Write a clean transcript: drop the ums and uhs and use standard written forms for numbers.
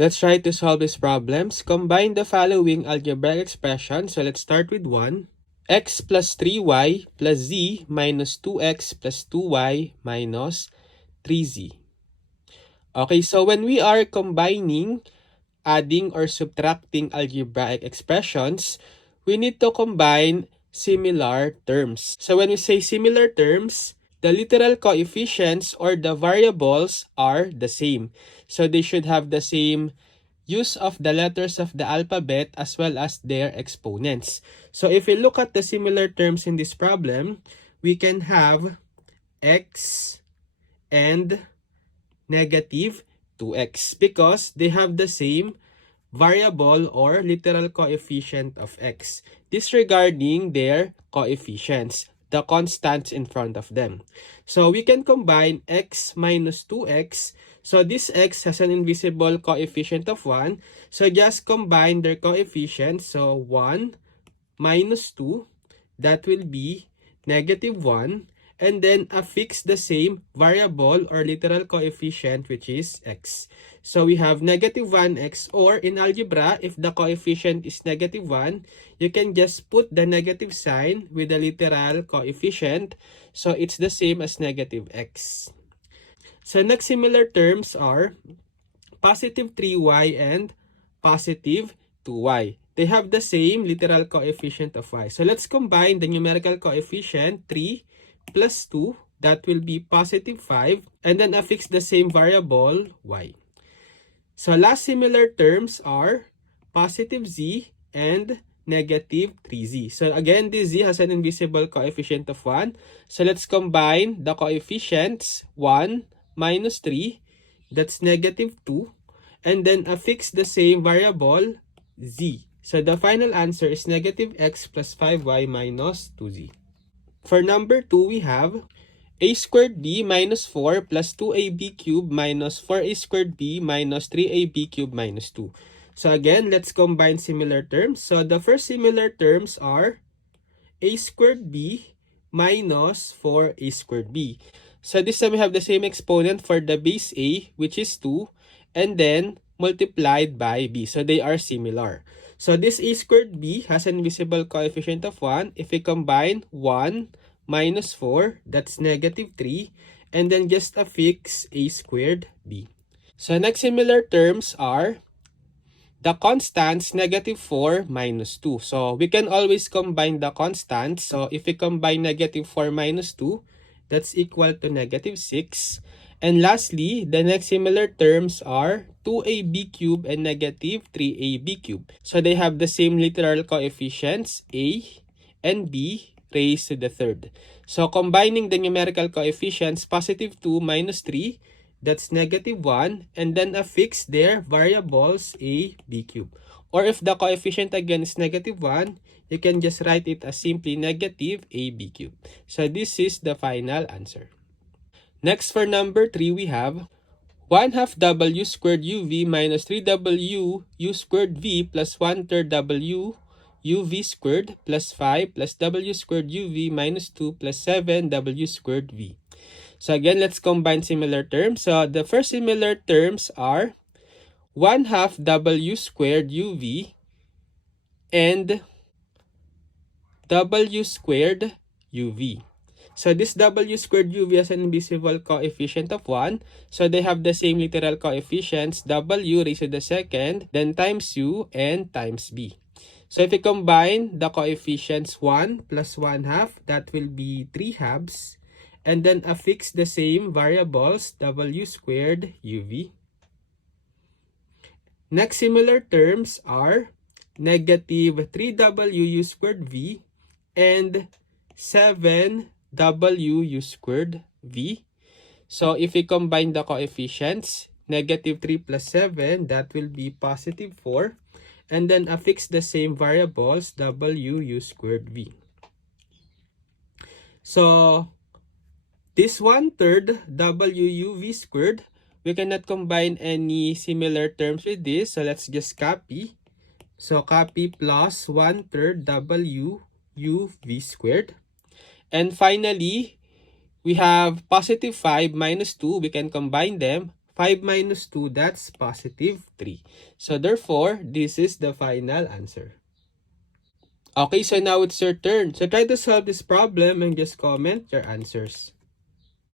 Let's try to solve these problems. Combine the following algebraic expressions. So let's start with 1. X plus 3y plus z minus 2x plus 2y minus 3z. Okay, so when we are combining, adding, or subtracting algebraic expressions, we need to combine similar terms. So when we say similar terms, the literal coefficients or the variables are the same. So they should have the same use of the letters of the alphabet as well as their exponents. So if we look at the similar terms in this problem, we can have x and negative 2x because they have the same variable or literal coefficient of x, disregarding their coefficients, the constants in front of them. So we can combine x minus 2x. So this x has an invisible coefficient of 1. So just combine their coefficients. So 1 minus 2, that will be negative 1. And then affix the same variable or literal coefficient, which is x. So we have negative 1x, or in algebra, if the coefficient is negative 1, you can just put the negative sign with the literal coefficient. So it's the same as negative x. So next similar terms are positive 3y and positive 2y. They have the same literal coefficient of y. So let's combine the numerical coefficient 3 plus 2, that will be positive 5, and then affix the same variable y. So last similar terms are positive z and negative 3z. So again, this z has an invisible coefficient of 1. So let's combine the coefficients 1 minus 3, that's negative 2, and then affix the same variable z. So the final answer is negative x plus 5y minus 2z. For number 2, we have a squared b minus 4 plus 2ab cubed minus 4a squared b minus 3ab cubed minus 2. So again, let's combine similar terms. So the first similar terms are a squared b minus 4a squared b. So this time we have the same exponent for the base a, which is 2, and then multiplied by b. So they are similar. So this a squared b has an invisible coefficient of 1. If we combine 1 minus 4, that's negative 3, and then just affix a squared b. So next similar terms are the constants negative 4 minus 2. So we can always combine the constants. So if we combine negative 4 minus 2, that's equal to negative 6. And lastly, the next similar terms are 2ab cubed and negative 3ab cubed. So they have the same literal coefficients, a and b raised to the third. So combining the numerical coefficients, positive 2 minus 3, that's negative 1, and then affix their variables a, b cubed. Or if the coefficient again is negative 1, you can just write it as simply negative ab cubed. So this is the final answer. Next, for number 3, we have 1/2 w squared uv minus 3w u squared v plus 1/3 w uv squared plus 5 plus w squared uv minus 2 plus 7w squared v. So again, let's combine similar terms. So the first similar terms are 1/2 w squared uv and w squared uv. So this w squared uv has an invisible coefficient of 1. So they have the same literal coefficients, w raised to the second, then times u, and times b. So if we combine the coefficients 1 plus 1/2, that will be 3/2. And then affix the same variables, w squared uv. Next similar terms are negative 3w u squared v and 7w u squared v. So if we combine the coefficients, negative 3 plus 7, that will be positive 4. And then affix the same variables, w u squared v. So this 1/3 w u v squared, we cannot combine any similar terms with this. So let's just copy. So copy plus 1/3 w u v squared. And finally, we have positive 5 minus 2. We can combine them. 5 minus 2, that's positive 3. So therefore, this is the final answer. Okay, so now it's your turn. So try to solve this problem and just comment your answers.